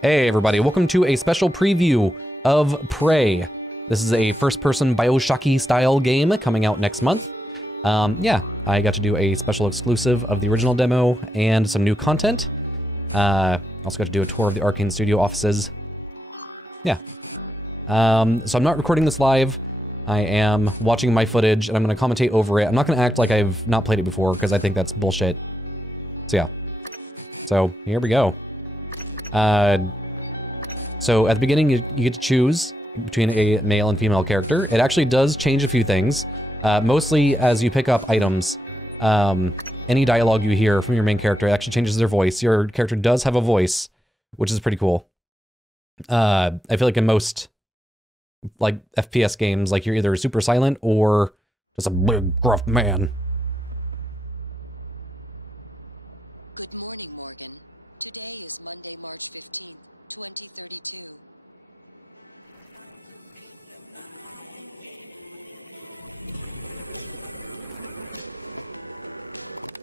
Hey everybody, welcome to a special preview of Prey. This is a first-person Bioshocky style game coming out next month. Yeah, I got to do a special exclusive of the original demo and some new content. Also got to do a tour of the Arcane Studio offices. Yeah. So I'm not recording this live. I am watching my footage and I'm gonna commentate over it. I'm not gonna act like I've not played it before because I think that's bullshit. So yeah. So here we go. So at the beginning, you get to choose between a male and female character. It actually does change a few things, mostly as you pick up items. Any dialogue you hear from your main character actually changes their voice. Your character does have a voice, which is pretty cool. I feel like in most like FPS games, like you're either super silent or just a big gruff man. Good morning, Morgan. Today is Monday, March 15th, 2032.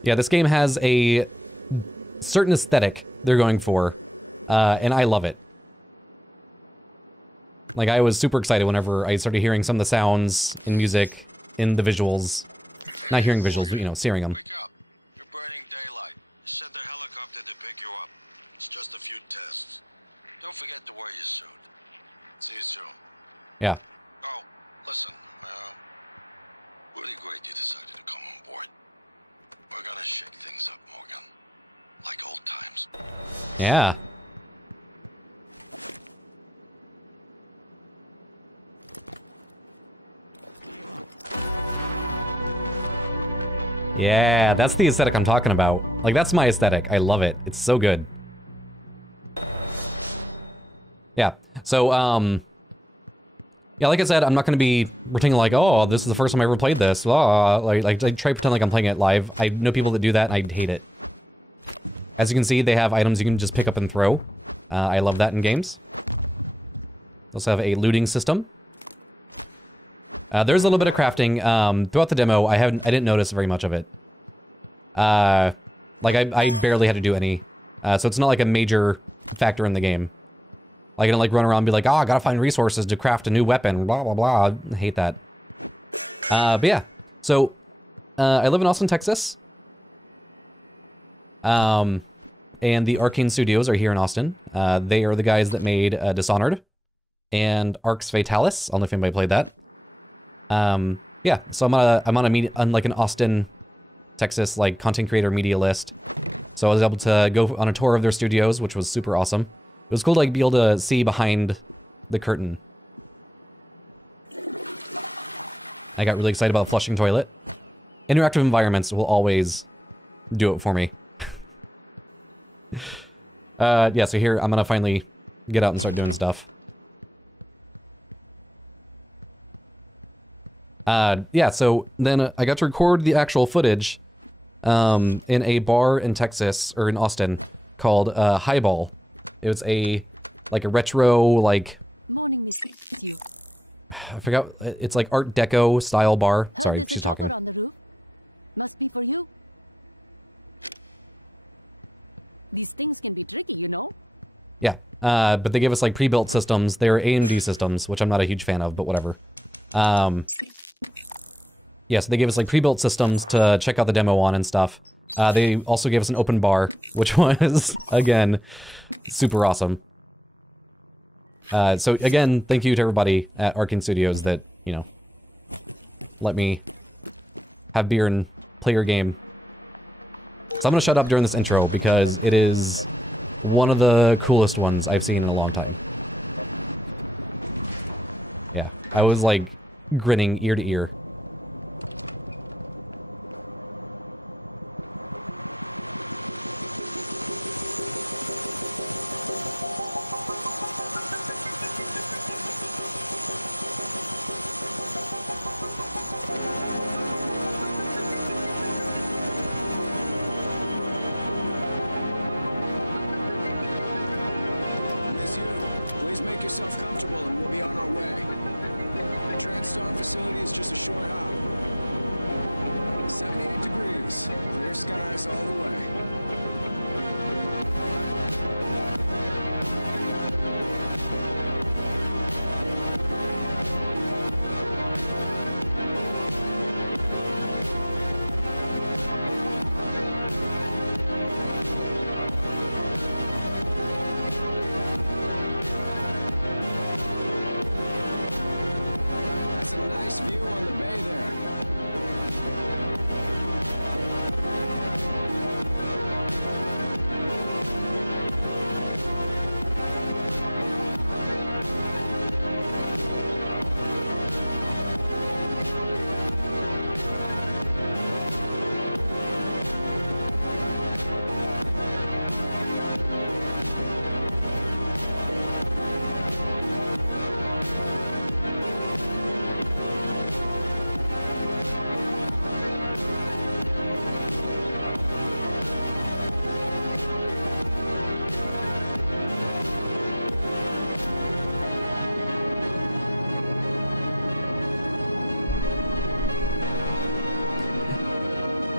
Yeah, this game has a certain aesthetic they're going for, and I love it. Like, I was super excited whenever I started hearing some of the sounds and music in the visuals. Not hearing visuals, but, you know, seeing them. Wake up. You're burning daylight. Send a helicopter to pick you up. It's just a few tests. Don't forget to wear your suit. See you soon. Yeah. Oh, listen. Really great you decided to come on board. We're gonna shake things up, Morgan. Like old times. Yeah. Yeah, that's the aesthetic I'm talking about. Like, that's my aesthetic. I love it. It's so good. Yeah, so, yeah, like I said, I'm not gonna be pretending like, oh, this is the first time I ever played this. Like try to pretend like I'm playing it live. I know people that do that, and I hate it. As you can see, they have items you can just pick up and throw. I love that in games. They also have a looting system. There's a little bit of crafting. Throughout the demo, I didn't notice very much of it. Like, I barely had to do any. So it's not like a major factor in the game. Like, I don't like run around and be like, oh, I gotta find resources to craft a new weapon, blah, blah, blah. I hate that. But yeah, so, I live in Austin, Texas. And the Arcane Studios are here in Austin. They are the guys that made Dishonored and Arx Fatalis. I don't know if anybody played that. Yeah, so I'm on like an Austin, Texas, like, content creator media list. So I was able to go on a tour of their studios, which was super awesome. It was cool to, like, be able to see behind the curtain. I got really excited about the flushing toilet. Interactive environments will always do it for me. Yeah, so here, I'm gonna finally get out and start doing stuff. Yeah, so then I got to record the actual footage in a bar in Texas, or in Austin, called Highball. It was like a retro, like... Morning, Miss you. I forgot, it's like Art Deco style bar. Sorry, there's a chopper on the roof. Must be for you. These things can be tricky, you know? Yeah, but they gave us like pre-built systems. They're AMD systems, which I'm not a huge fan of, but whatever. Yeah, so they gave us like pre-built systems to check out the demo on and stuff. They also gave us an open bar, which was, again, super awesome. So again, thank you to everybody at Arcane Studios that, you know, let me have beer and play your game. So I'm gonna shut up during this intro because it is one of the coolest ones I've seen in a long time. Yeah, I was like grinning ear to ear. Please make yourself comfortable and we'll be on our way. TranStar facility is just a short hop. 78 degrees, clear skies all the way. on the bay there.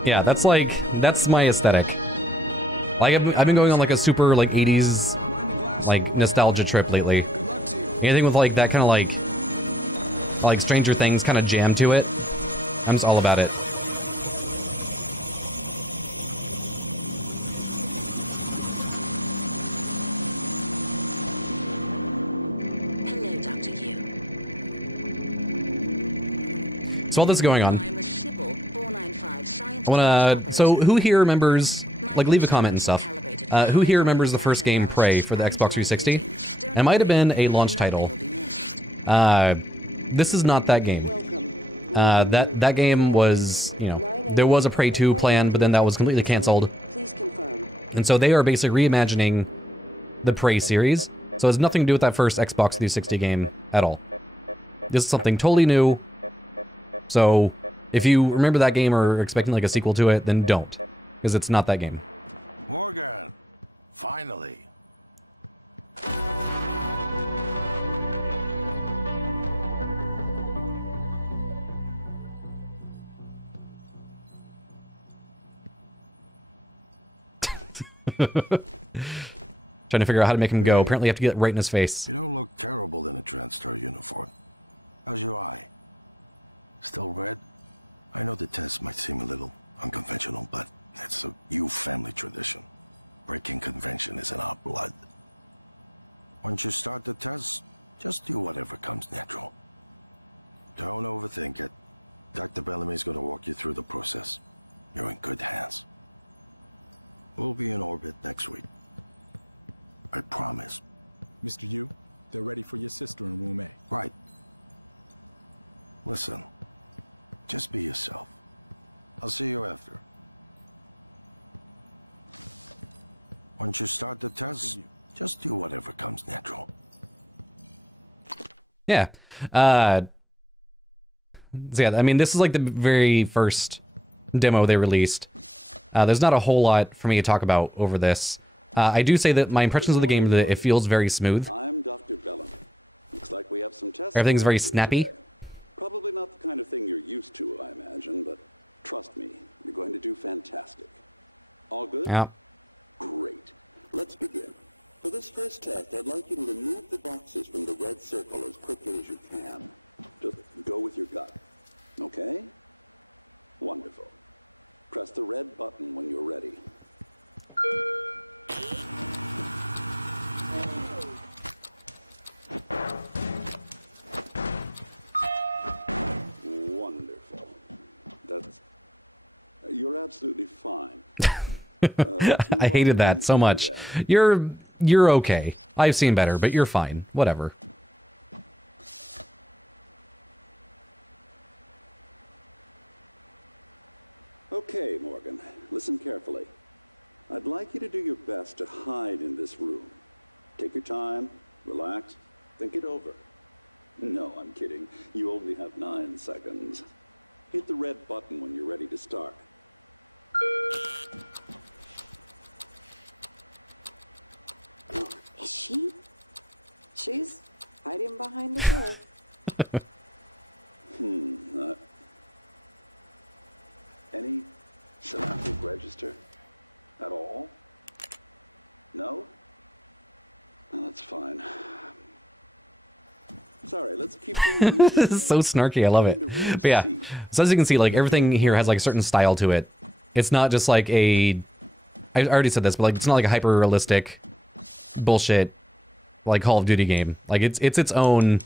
Yeah, that's my aesthetic. Like, I've been going on like a super like 80s like nostalgia trip lately. Anything with like that kind of like Stranger Things kind of jam to it. I'm just all about it. Hello, Dr. Yu. So all this is going on. I'm a Sybil 495 scientist. I wanna. So who here remembers? Like, leave a comment and stuff. Who here remembers the first game, Prey, for the Xbox 360? It might have been a launch title. This is not that game. That game was, you know, there was a Prey 2 plan, but then that was completely canceled. Please confirm. And so they are basically reimagining the Prey series. So it has nothing to do with that first Xbox 360 game at all. This is something totally new. So if you remember that game or are expecting like a sequel to it, then don't, because it's not that game. Morgan, finally. Trying to figure out how to make him go. Apparently you have to get it right in his face. You don't look terrible in a TranStar uniform. How's your eye? Still red? I know the test might seem a little unconventional, but it's a Yu family tradition. Breaking convention is in our blood. Once you start the test, just do whatever comes natural. Don't overthink it. Dr. Bellamy's going to walk you through the process. You're in good hands. We'll be in orbit next week. I promise. Mr. Yu, they're ready for your sister in room A. Right. Listen, just be yourself. I'll see you after. Once you start the test, just do whatever comes natural. Yeah. So yeah, I mean, this is like the very first demo they released. There's not a whole lot for me to talk about over this. I do say that my impressions of the game, that it feels very smooth. I'm Dr. Bellamy. Looks like we have some tests. Everything's very today. snappy. Probably not the kind of thing you're used to, I imagine, but trust me, you're going to do fantastic. All good? Yeah. Great. Let's begin. For this first test, I'd like you to remove the boxes from the red circle as quickly as you can. Just go with your gut. Okay? Wonderful. Press the red button when you're ready. Wonderful. That's... You're absolutely fine. I hated that so much. You're okay. I've seen better, but you're fine. Whatever. Okay, Morgan. Listen carefully. I'd like you to do your best to hide in this room. Take your time, relax, think it over. No, I'm kidding. You only have 9 seconds. Hit the red button when you're ready to start. Is she? She's hiding behind the door. Any synaptic register? At all? No? No, that's fine. Sorry, let's keep doing This is so snarky, I love it. But yeah, so as you can see, like, everything here has like a certain style to it. It's not just like a... I already said this, but like, it's not like a hyper-realistic bullshit, like, Call of Duty game. Like, it's its own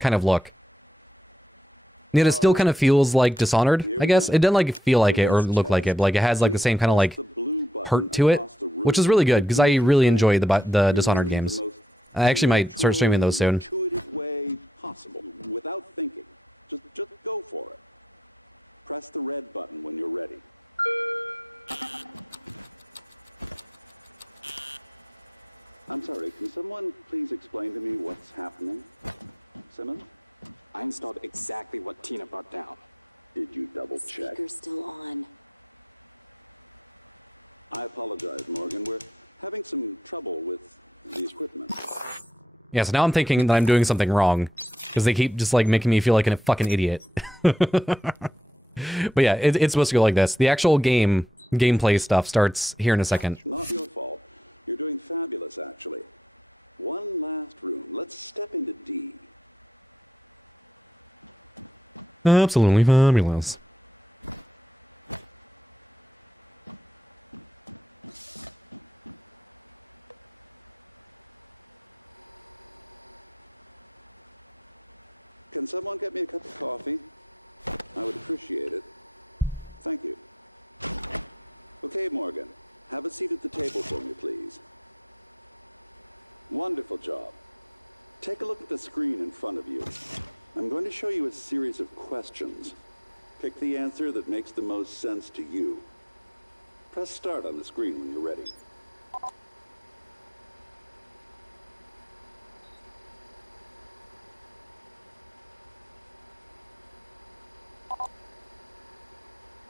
kind of look. Yet it still kind of feels like Dishonored, I guess. It doesn't like feel like it or look like it, but like it has like the same kind of like hurt to it, which is really good because I really enjoy the Dishonored games. I actually might start streaming those soon. Intuitive way possible, without thinking. Just go for it. Press the red button when you're ready. I'm sorry, can someone please explain to me what's happening? Simmons? I installed exactly what Tina brought down. Did you double check? Speaker's still on. I apologize, Morgan. We're having some trouble with the equipment. Yeah, so now I'm thinking that I'm doing something wrong because they keep just like making me feel like a fucking idiot. But yeah, it's supposed to go like this. The actual gameplay stuff starts here in a second. Not your fault. You're doing fabulous, actually. One last room. Let's step into D. Absolutely fabulous. Can someone get me a cup of coffee? I would appreciate it. Thank you. Okay, Morgan. Have a seat at the table for me, please. Wonderful job. Take a look at the screen in front of you. I'm going to show you a series of questions. Pick the answer that makes the most sense to you. Press start on the screen when you're ready.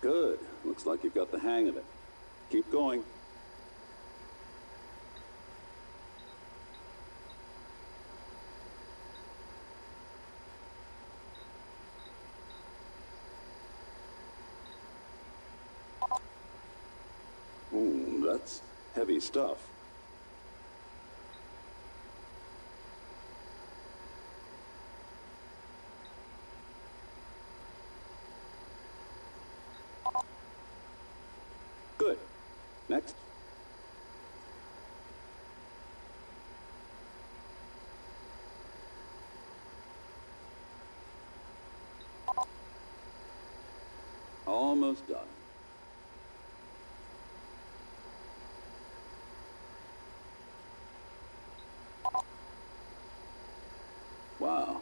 Good. Looks like you've got the hang of it. Keep going. Ooh, that's heavy stuff. Good. Next. Almost done. Wow.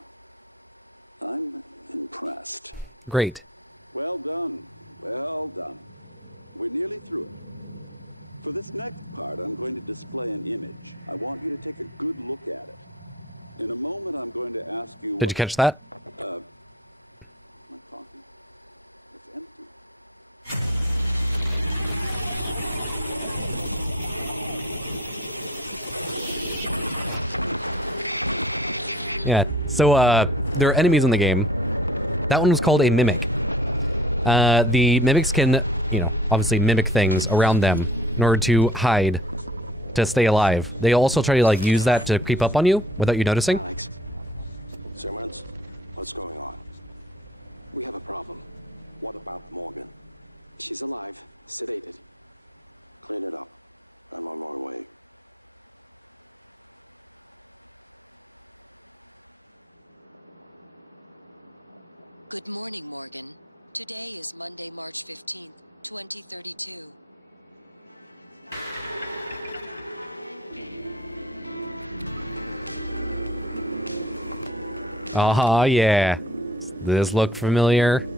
I'm impressed. Great. Well done. Well done. We're nearly through it. For this next part, I'm going to display an image. I want you to take a good look at it. In a moment, I'm going to ask you... Did you catch that? My coffee. It's empty. Yeah, so there are enemies in the game. That one was called a mimic. The mimics can, you know, obviously mimic things around them in order to hide, to stay alive. They also try to like use that to creep up on you without you noticing. Alex, Simmons, what's going on? we have a problem. What about Morgan? She's alive, sedated. Clean it up. I'm on my way. Good morning, Morgan. Today is Monday, March 15th, 2032. Oh yeah. Does this look familiar?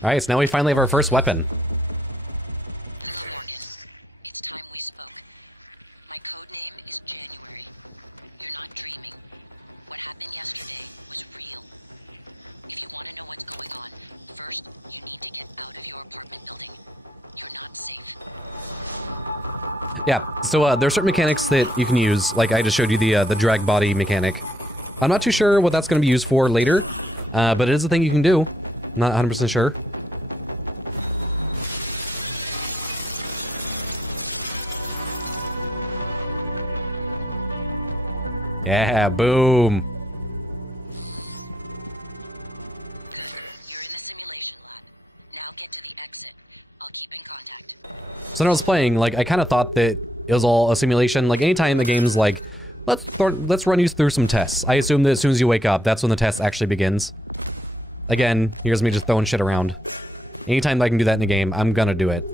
Alright, so now we finally have our first weapon. Hello, Morgan. It's time we spoke. My code name is January. You're not dreaming. What happened yesterday was real. If you want to know what's going on, first, you need to get out of your apartment building. You're not safe. Yeah, so there are certain mechanics that you can use, like I just showed you the drag body mechanic. I'm not too sure what that's going to be used for later, but it is a thing you can do. I'm not 100% sure. Yeah, boom. Good. You're in the simulation lab. Now get to the exit. I'll keep in contact. So when I was playing, like, I kind of thought that it was all a simulation. Like, anytime the game's like, let's run you through some tests. I assume that as soon as you wake up, that's when the test actually begins. Again, here's me just throwing shit around. Anytime I can do that in a game, I'm gonna do it.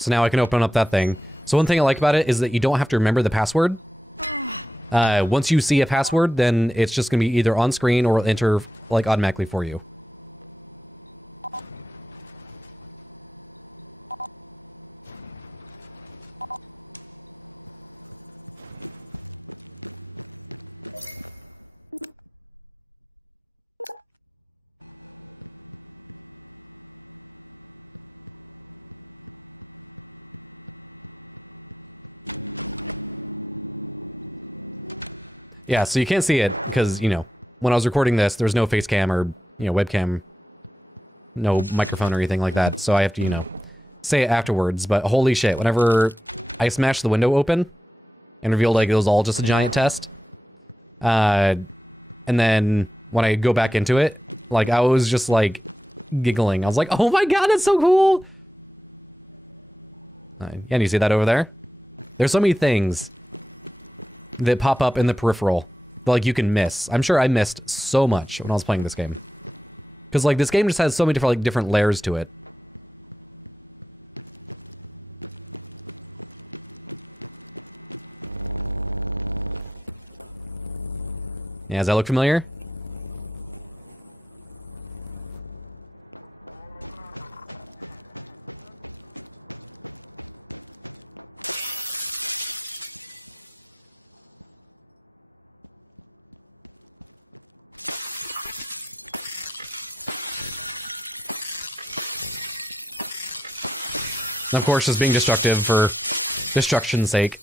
So now I can open up that thing. So one thing I like about it is that you don't have to remember the password. Once you see a password, then it's just gonna be either on screen or it'll enter like automatically for you. Yeah, so you can't see it because, you know, when I was recording this, there's no face cam or, you know, webcam, no microphone or anything like that. So I have to, you know, say it afterwards. But holy shit, whenever I smashed the window open and revealed like it was all just a giant test, and then when I go back into it, like I was just like giggling. I was like, oh my god, that's so cool. Yeah, and you see that over there? There's so many things that pop up in the peripheral that, like, you can miss. I'm sure I missed so much when I was playing this game. Because, like, this game just has so many different, like, different layers to it. Yeah, does that look familiar? And of course, just being destructive for destruction's sake.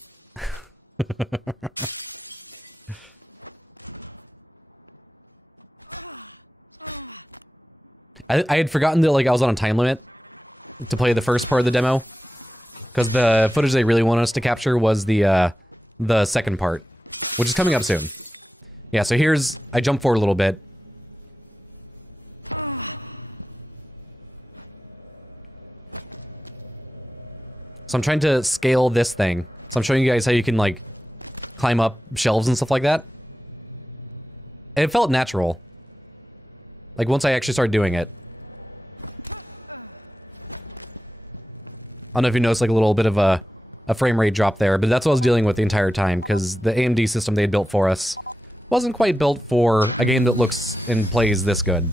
I had forgotten that, like, I was on a time limit to play the first part of the demo, because the footage they really wanted us to capture was the second part, which is coming up soon. Yeah, so here's, I jump forward a little bit. So I'm trying to scale this thing. So I'm showing you guys how you can, like, climb up shelves and stuff like that. And it felt natural. Like, once I actually started doing it. I don't know if you noticed, like, a little bit of a frame rate drop there, but that's what I was dealing with the entire time, because the AMD system they had built for us wasn't quite built for a game that looks and plays this good.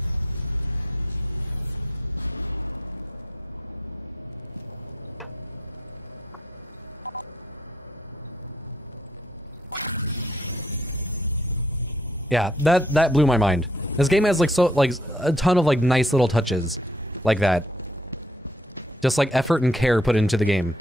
Yeah, that blew my mind. This game has, like, a ton of, like, nice little touches like that. Just, like, effort and care put into the game.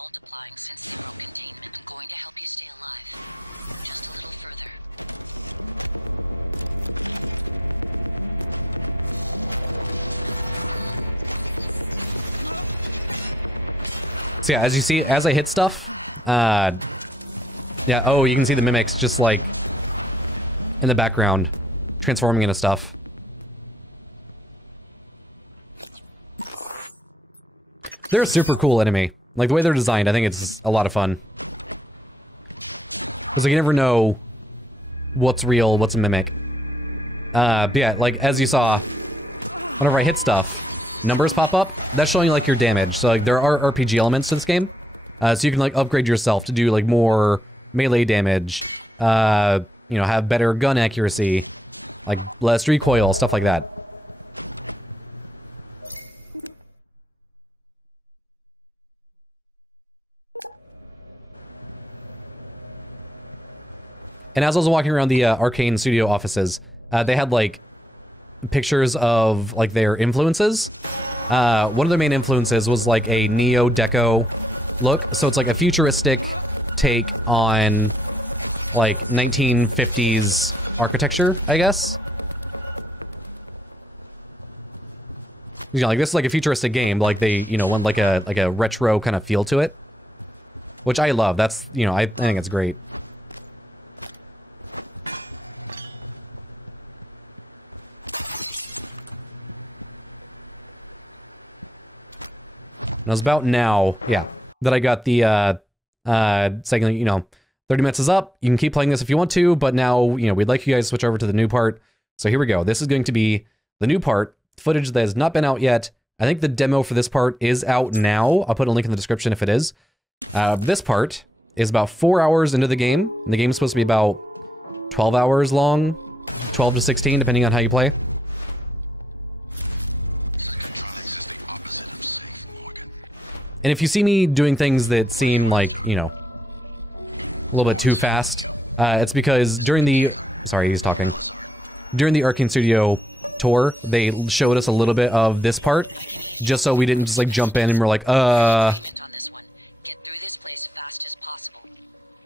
multiplying since they broke containment. I'm going to help you stay alive. Just a little further. So yeah, as you see, as I hit stuff, yeah, oh, you can see the mimics just like in the background, transforming into stuff. They're a super cool enemy. Like, the way they're designed, I think it's a lot of fun. Because like, you never know what's real, what's a mimic. But yeah, like, as you saw, whenever I hit stuff, numbers pop up. That's showing, like, your damage. So, like, there are RPG elements to this game. So you can, like, upgrade yourself to do, like, more melee damage. You know, have better gun accuracy. Like, less recoil, stuff like that. And as I was walking around the Arcane Studio offices, they had, like, pictures of, like, their influences. One of their main influences was, like, a neo-deco look. So it's, like, a futuristic take on, like, 1950s architecture, I guess. You know, like, this is, like, a futuristic game. Like, they, you know, want, like a retro kind of feel to it. Which I love. That's, you know, I think it's great. It was about now, yeah, that I got the, saying, you know, 30 minutes is up, you can keep playing this if you want to, but now, you know, we'd like you guys to switch over to the new part. So here we go. This is going to be the new part, footage that has not been out yet. I think the demo for this part is out now. I'll put a link in the description if it is. This part is about 4 hours into the game, and the game's supposed to be about 12 hours long, 12 to 16, depending on how you play. And if you see me doing things that seem like, you know, a little bit too fast, it's because during the... Sorry, he's talking. During the Arcane Studio tour, they showed us a little bit of this part, just so we didn't just, like, jump in and we're like, on this one. Get through this place fast as possible.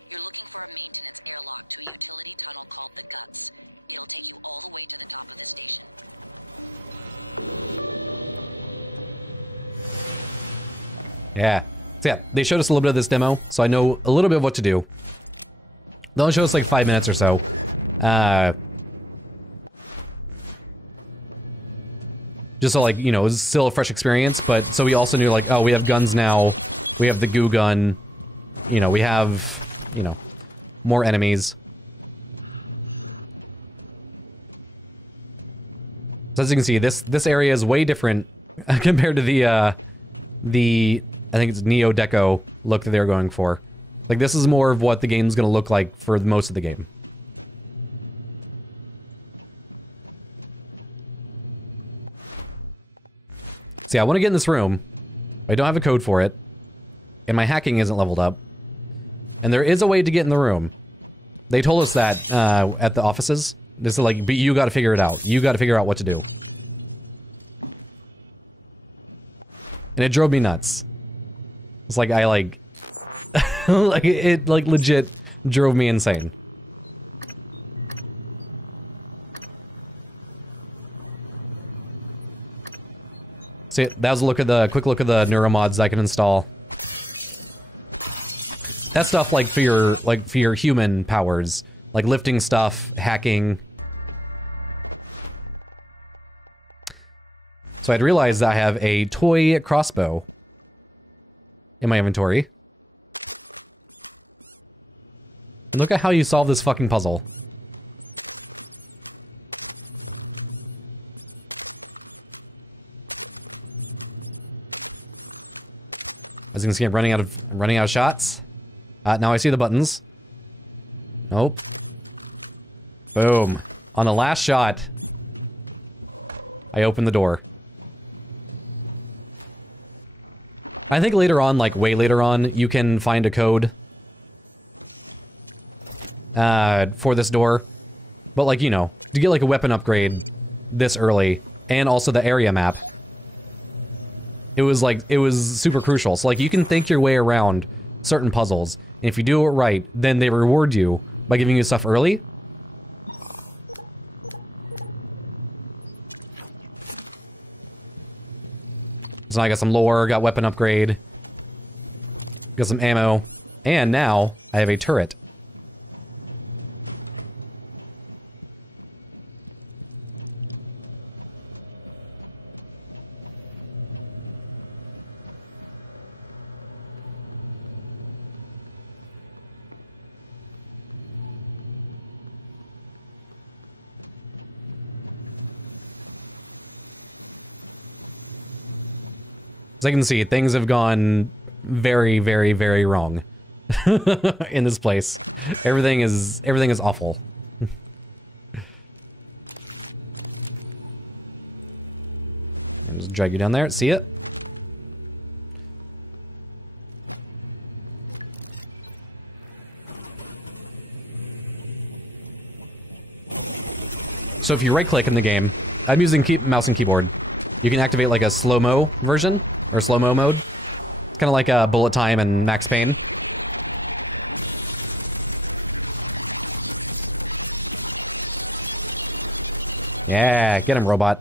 You're looking for a maintenance airlock to a utility tunnel called the Guts. It'll take you all the way to the top of the station. Yeah. So yeah, they showed us a little bit of this demo, so I know a little bit of what to do. They only showed us like 5 minutes or so. Just so, like, you know, it was still a fresh experience, but so we also knew, like, oh, we have guns now. We have the goo gun. You know, we have, you know, more enemies. So as you can see, this area is way different compared to the I think it's neo-deco look that they're going for. Like, this is more of what the game's gonna look like for most of the game. So yeah, I want to get in this room. I don't have a code for it. And my hacking isn't leveled up. And there is a way to get in the room. They told us that at the offices. This is like, but you gotta figure it out. You gotta figure out what to do. And it drove me nuts. It's like, I like... like, it like legit drove me insane. So that was a look at the quick look at the neuromods I can install. That stuff like for your human powers, like lifting stuff, hacking. So I'd realized I have a toy crossbow in my inventory. And look at how you solve this fucking puzzle. As you can see, I'm running out of shots. Now I see the buttons. Nope. Boom. On the last shot, I open the door. I think later on, like way later on, you can find a code for this door. But like, you know, to get like a weapon upgrade this early, and also the area map, it was super crucial. So like, you can think your way around certain puzzles, and if you do it right, then they reward you by giving you stuff early. So I got some lore, got weapon upgrade. Got some ammo. And now I have a turret. As I can see, things have gone very, very, very wrong in this place. Everything is awful. Just drag you down there. See it? So if you right-click in the game, I'm using mouse and keyboard. You can activate like a slow-mo version, or slow-mo mode. It's kind of like a bullet time and Max Payne. Yeah, get him, robot.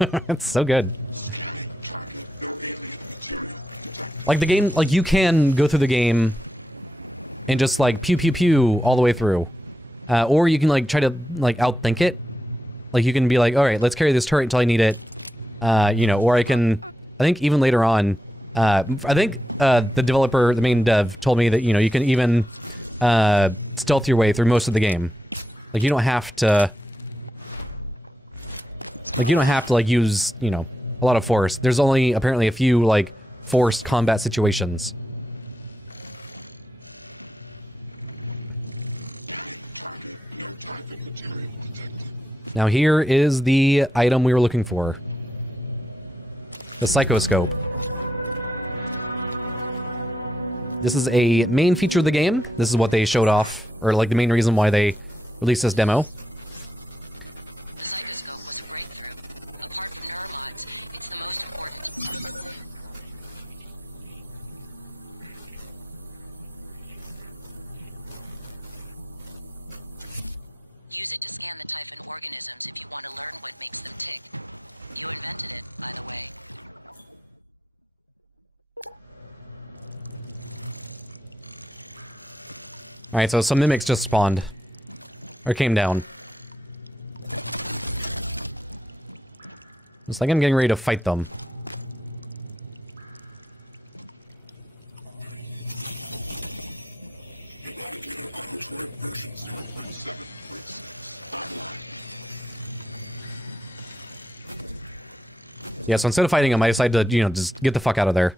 It's so good. Like the game, like you can go through the game and just like pew pew pew all the way through. Or you can like try to like outthink it. Like you can be like, all right, let's carry this turret until I need it. You know, or I think even later on, I think the developer, the main dev, told me that, you know, you can even stealth your way through most of the game. Like you don't have to, like use, you know, a lot of force. There's only apparently a few like forced combat situations. Now here is the item we were looking for. The Psychoscope. This is a main feature of the game. This is what they showed off, or like the main reason why they released this demo. The Psychoscope was a breakthrough. Apart from neuromods, it's the most important. Use it to scan the Typhon organisms if you want to learn what makes them tick. You invented it, by the way. Alright, so some mimics just spawned. Or came down. It's like I'm getting ready to fight them. Yeah, so instead of fighting them, I decided to, you know, just get the fuck out of there.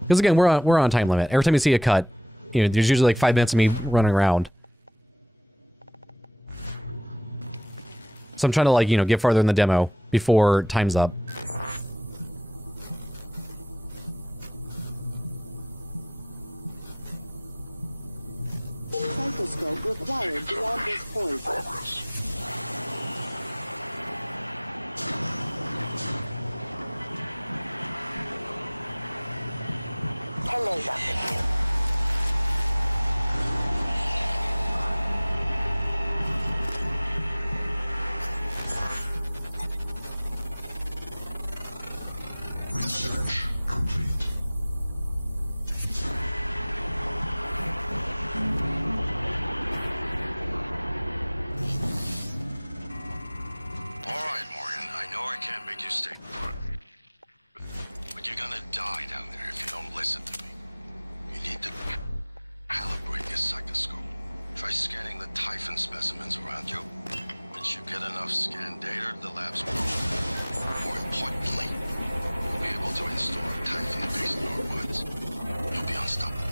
Because again, we're on a time limit. Every time you see a cut, you know, there's usually like 5 minutes of me running around. So I'm trying to, like, you know, get farther in the demo before time's up. Psychoscope required beyond this point. Hello, Dr. Hill. Research complete. All right, Morgan. I know I can't make you stay put, but you're gonna die down there if you don't listen to me. You need to calibrate your psychoscope. Try scanning the Typhon specimens around you. Once you get enough scan data, the labs will. More importantly, you'll be able to install Typhon-based neuromods. You'll be unstoppable.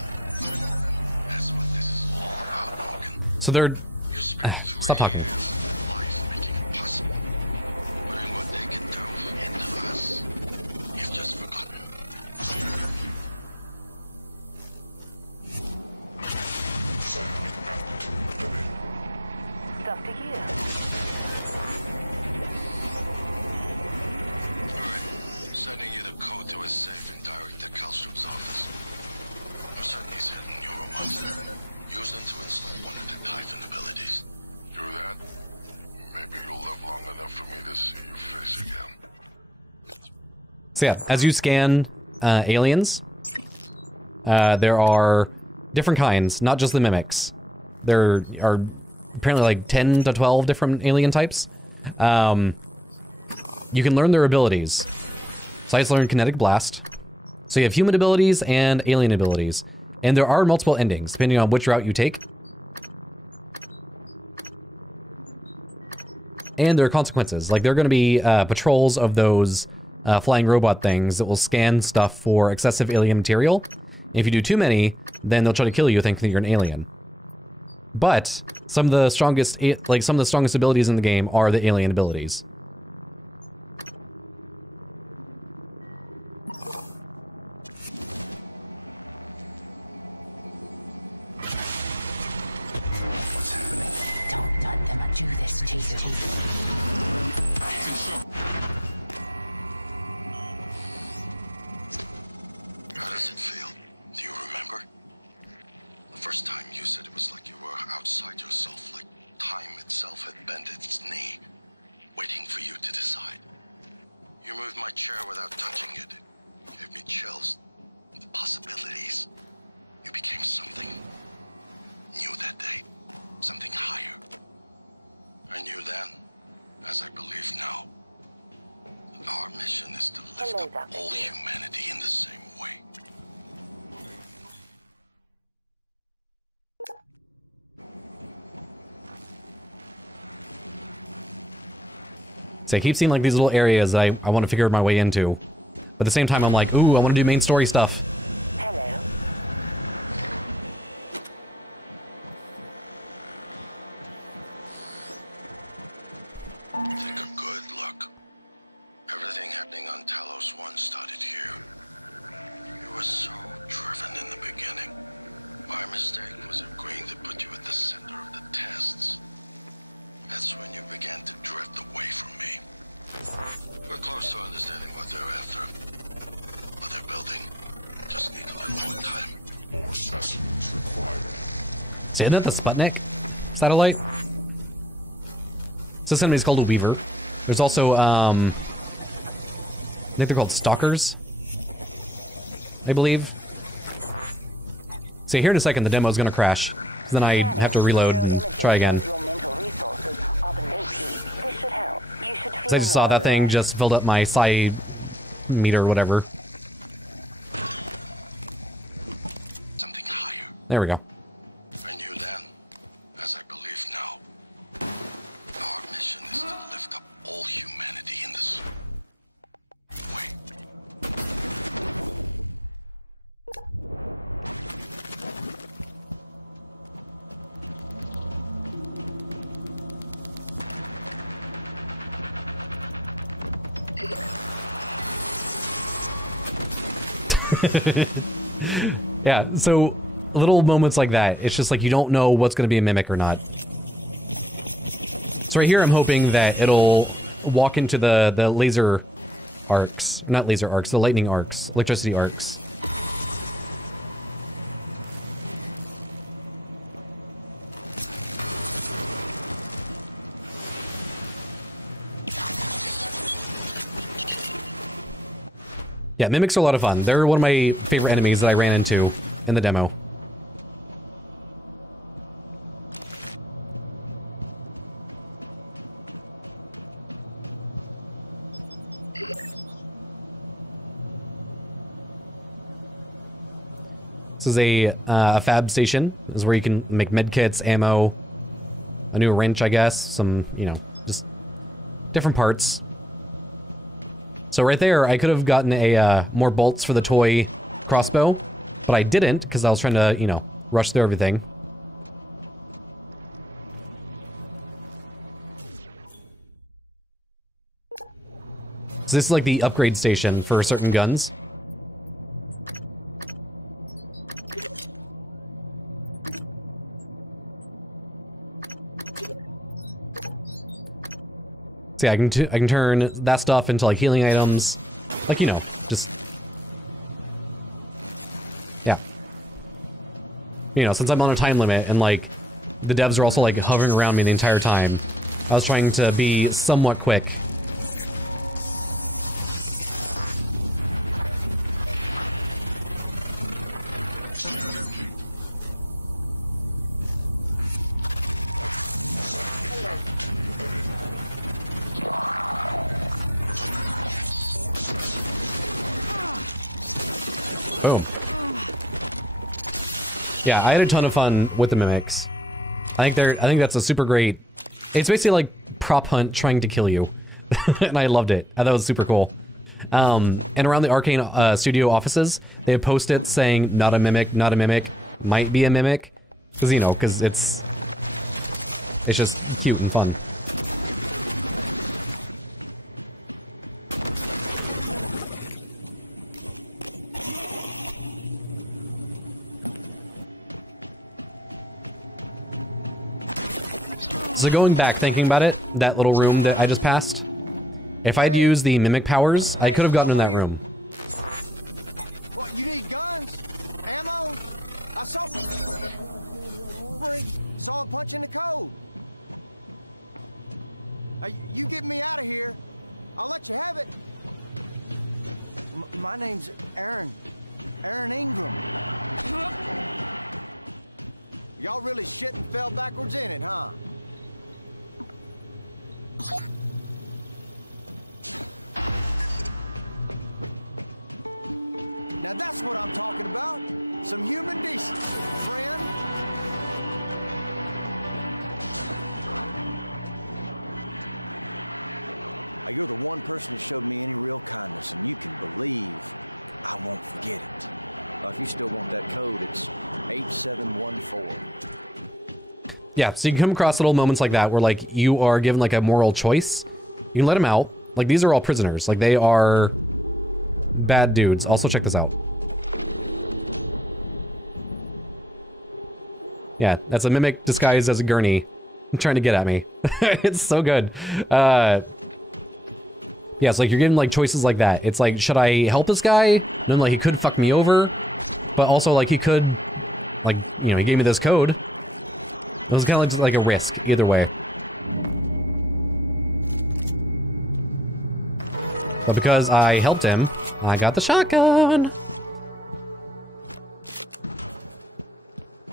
That's what this is all about, Morgan. So they're... You're spending stop talking. years of life making it possible. Putting what they can do into us. You've just forgotten. Dr. Hill. Alright, sending you the code to a safe in Director Kalstrup's office. I'm setting these hidden neuromods there. Use them to install one of the Typhon abilities. Do that? Maybe you'll live long enough for me to see your face again. So yeah, as you scan aliens. There are different kinds, not just the mimics. There are apparently like 10 to 12 different alien types. You can learn their abilities. So I just learned Kinetic Blast. So you have human abilities and alien abilities. And there are multiple endings, depending on which route you take. And there are consequences. Like, there are going to be patrols of those flying robot things that will scan stuff for excessive alien material. And if you do too many, then they'll try to kill you thinking that you're an alien. But some of the strongest abilities in the game are the alien abilities. What's happening? Don't let them do this to you. How does it feel? Do you remember? The first time you said it was like you were outside yourself, like time itself had bent its knee, waiting for you to decide. You moved my chair without touching it. It gave me chills. The possibilities. You became something new that day. Something higher. I knew then, as I believe now, that our mission is to lift up all humanity in the same way. So I keep seeing like these little areas that I want to figure my way into. But at the same time, I'm like, ooh, I want to do main story stuff. Hello. Take a good look. Everything happening on Talos 1 started here. You were so driven in the beginning. My mistake was agreeing to put you at the center of the tests. That's when you began to drift away from me. We're close to understanding what they're after. What they're building. Just need a little more time. More specimens required. So isn't that the Sputnik satellite? So this enemy's called a Weaver. There's also, I think they're called Stalkers, I believe. So here in a second, the demo's gonna crash. Then I have to reload and try again. So I just saw that thing just filled up my psi meter or whatever. Something higher. There we go. I knew then, as I believe now, our mission is to lift up all humanity in this way. Yeah, so little moments like that, it's just like you don't know what's going to be a mimic or not. So right here I'm hoping that it'll walk into the laser arcs. Not laser arcs, the lightning arcs. Electricity arcs. Yeah, mimics are a lot of fun. They're one of my favorite enemies that I ran into in the demo. This is a fab station. This is where you can make medkits, ammo, a new wrench, I guess, some, you know, just different parts. So right there, I could have gotten a more bolts for the toy crossbow, but I didn't because I was trying to, you know, rush through everything. So this is like the upgrade station for certain guns. So yeah, I can turn that stuff into like healing items, like, you know, just, yeah. You know, since I'm on a time limit and like the devs are also like hovering around me the entire time, I was trying to be somewhat quick. Boom. Yeah, I had a ton of fun with the mimics. I think that's a super great. It's basically like prop hunt trying to kill you, and I loved it. I thought it was super cool. And around the Arcane Studio offices, they have post-its saying "not a mimic, not a mimic, might be a mimic," because you know, because it's just cute and fun. So going back, thinking about it, that little room that I just passed, if I'd used the mimic powers, I could have gotten in that room. What, you need guns? Ammo? I saw him punching the code. You get me out of here, I'll let you have it. My name's Aaron Ingram. Y'all really shit and fell backwards in it, huh? Now that's what I'm talking about. Some human decency, friend. You're the one person that showed me any real kindness, and you can believe I won't forget it. If you still want that code, it's 8714. Yeah, so you can come across little moments like that where like you are given like a moral choice. You can let them out. Like these are all prisoners. Like they are bad dudes. Also check this out. Yeah, that's a mimic disguised as a gurney trying to get at me. It's so good. Yeah, it's like you're getting like choices like that. It's like, should I help this guy? And then like he could fuck me over, but also like he could, like, you know, he gave me this code. It was kind of like a risk either way. But because I helped him, I got the shotgun.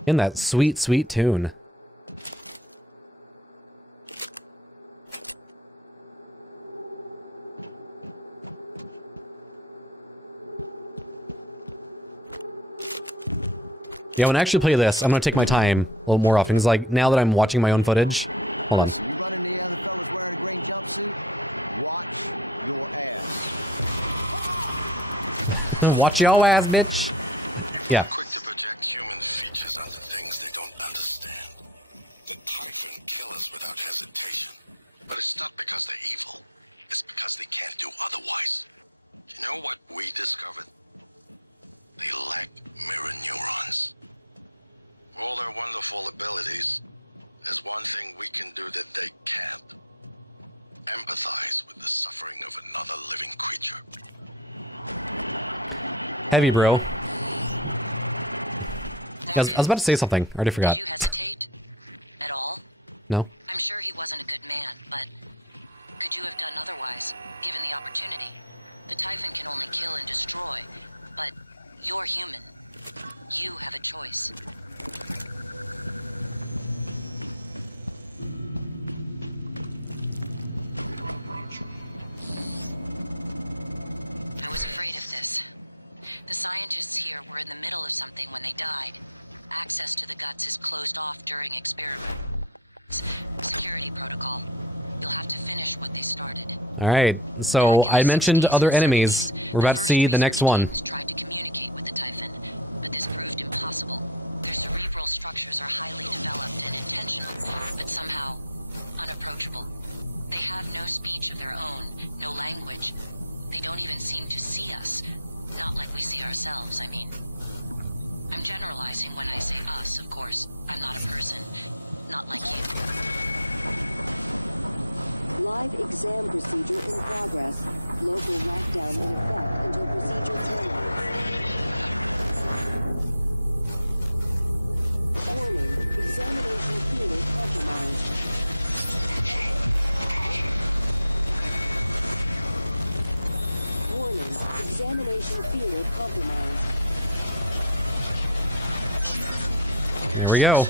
In that sweet, sweet tune. Yeah, when I actually play this, I'm gonna take my time a little more often. Because like, now that I'm watching my own footage, hold on. Listen, you run into the other fellas wearing a green jumpsuit, watch your ass. Watch your ass, bitch. Yeah. Quick to project human features onto things they don't understand. The Typhon kill us without hesitation. But it's not because they're evil. It's because they can't do otherwise. You know what we discovered? They lack mirror neurons. For all their wonderful abilities, there's one thing we can do that they can't. Empathize with the suffering of another living creature. Heavy, bro. I was about to say something. I already forgot. Did you hesitate? At all? No. I'm sure he wasn't a good man, but could you have done otherwise, given the opportunity? The Typhon can only kill and destroy, but you're human. You have a choice. I was afraid of this. The scientists here were in the middle of something when they died. Access to the guts is closed off during experiments. Security protocol. You'll have to finish what they started. All right. So I mentioned other enemies. We're about to see the next one. Tried to communicate with the Typhon, but this proved impossible. Their cerebral structures are highly developed and intentional, but somehow unapproachable. They have no speech of their own, no language. They don't even seem to see us. Not like we see ourselves, I mean. I'm generalizing when I say us, of course. I'm not a person. Not like you. Live exam procedure in progress. Local lockdown in effect until procedure terminates. Warning, examination theater compromised. Warning, examination theater compromised. There we go.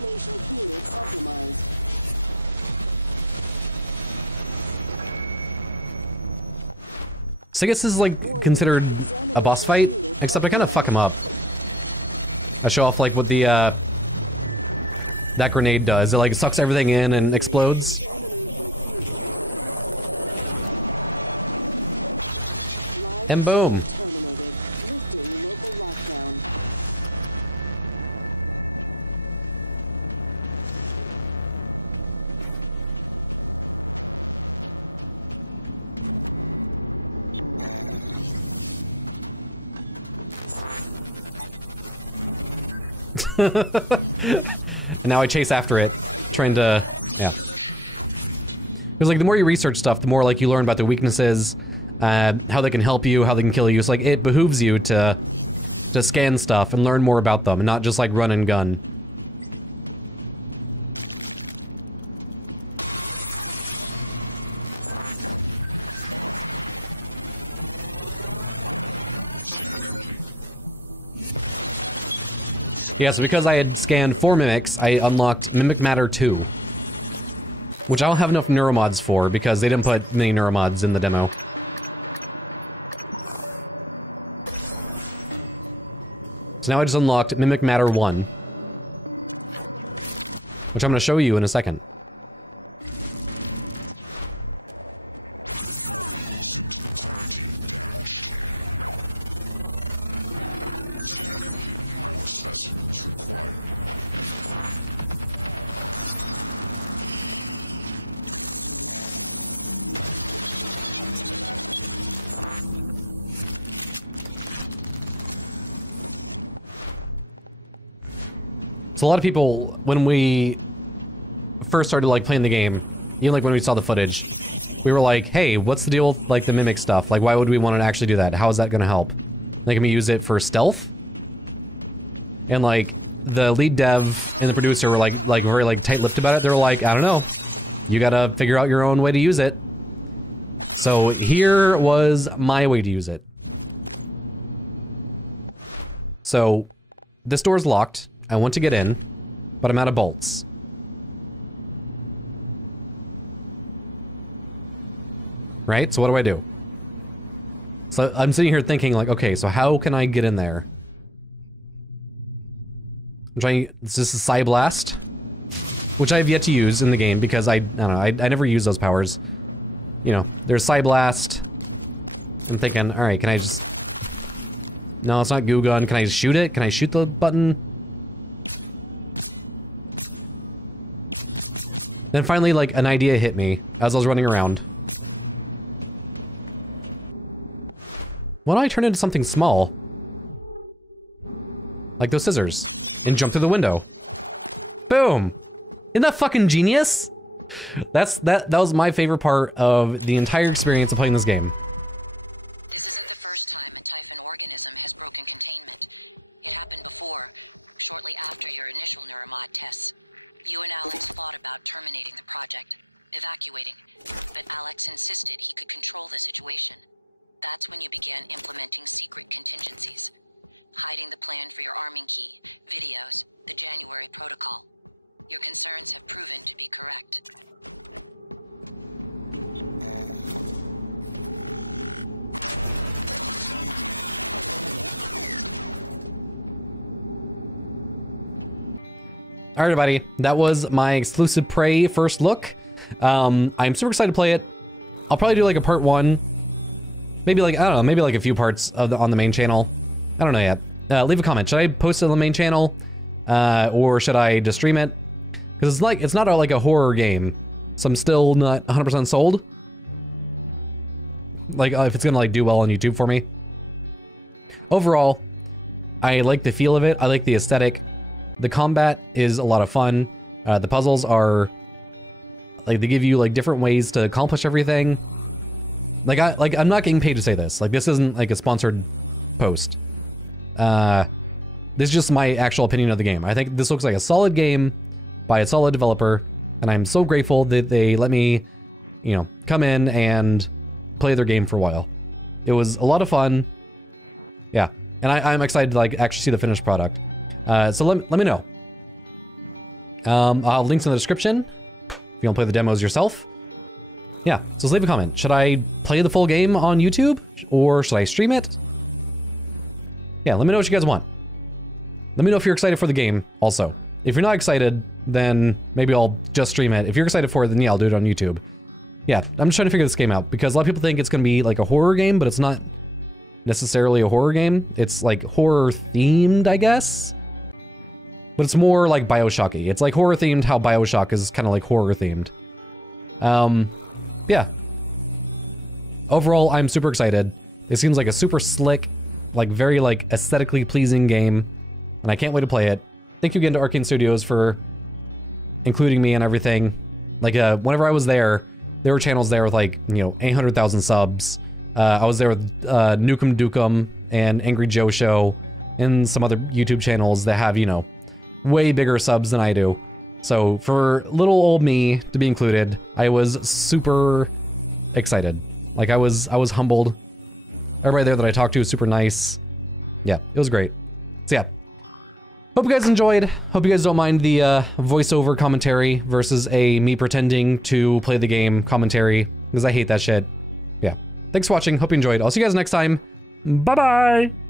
Examination field compromised. So I guess this is like considered a boss fight, except I kind of fuck him up. I show off like what the that grenade does. It like sucks everything in and explodes. And boom. Terminated. Lifting local lockdown. And now I chase after it, trying to, yeah. Because like the more you research stuff, the more like you learn about the weaknesses, how they can help you, how they can kill you. So like it behooves you to scan stuff and learn more about them, and not just like run and gun. Yeah, so because I had scanned 4 mimics, I unlocked Mimic Matter 2. Which I don't have enough neuromods for, because they didn't put many neuromods in the demo. So now I just unlocked Mimic Matter 1. Which I'm going to show you in a second. Specimens required. So a lot of people, when we first started like playing the game, even like when we saw the footage, we were like, hey, what's the deal with like the mimic stuff? Like, why would we want to actually do that? How is that going to help? Like, can we use it for stealth? And like the lead dev and the producer were like very like tight-lipped about it. They were like, I don't know, you gotta figure out your own way to use it. So here was my way to use it. So this door's locked. I want to get in, but I'm out of bolts. Right? So what do I do? So I'm sitting here thinking like, okay, so how can I get in there? I'm trying, this is Psy Blast, which I have yet to use in the game because I don't know, I never use those powers. You know, there's Psy Blast. I'm thinking, all right, can I just, no, it's not goo gun. Can I just shoot it? Can I shoot the button? Then finally, like, an idea hit me as I was running around. Why don't I turn into something small? Like those scissors, and jump through the window. Boom! Isn't that fucking genius? That was my favorite part of the entire experience of playing this game. This isn't the first time a Typhon organism has broken containment. It happened before, shortly after your initial neuromod tests. You and Alex fought about terminating the project, evacuating, but Alex insisted he could control the situation. That's when you began implementing secret contingencies. Hiding the plan for your arming key, videos, the January protocol. Your concerns have proven to be correct. All right, everybody, that was my exclusive Prey first look. I'm super excited to play it. I'll probably do like a part 1. Maybe like, I don't know, maybe like a few parts of on the main channel. I don't know yet. Leave a comment. Should I post it on the main channel? Or should I just stream it? Because it's not like a horror game. So I'm still not 100% sold. Like, if it's gonna like do well on YouTube for me. Overall, I like the feel of it. I like the aesthetic. The combat is a lot of fun. The puzzles are, like, they give you like different ways to accomplish everything. Like, I'm not getting paid to say this. Like, this isn't like a sponsored post. This is just my actual opinion of the game. I think this looks like a solid game by a solid developer, and I'm so grateful that they let me, you know, come in and play their game for a while. It was a lot of fun. Yeah, and I'm excited to like actually see the finished product. So let me know. I'll links in the description if you want to play the demos yourself. Yeah, so just leave a comment. Should I play the full game on YouTube or should I stream it? Yeah, let me know what you guys want. Let me know if you're excited for the game also. If you're not excited, then maybe I'll just stream it. If you're excited for it, then yeah, I'll do it on YouTube. Yeah, I'm just trying to figure this game out because a lot of people think it's gonna be like a horror game, but it's not necessarily a horror game. It's like horror themed, I guess. But it's more like BioShocky. It's like horror themed how BioShock is kind of like horror themed. Yeah. Overall, I'm super excited. It seems like a super slick, like very like aesthetically pleasing game, and I can't wait to play it. Thank you again to Arcane Studios for including me and everything. Like, whenever I was there were channels there with like, you know, 800,000 subs. I was there with Nukem Dukem and Angry Joe Show and some other YouTube channels that have, you know, way bigger subs than I do. So for little old me to be included, I was super excited. Like I was humbled. Everybody there that I talked to was super nice. Yeah, it was great. So yeah. Hope you guys enjoyed. Hope you guys don't mind the voiceover commentary versus a me pretending to play the game commentary, because I hate that shit. Yeah. Thanks for watching. Hope you enjoyed. I'll see you guys next time. Bye-bye!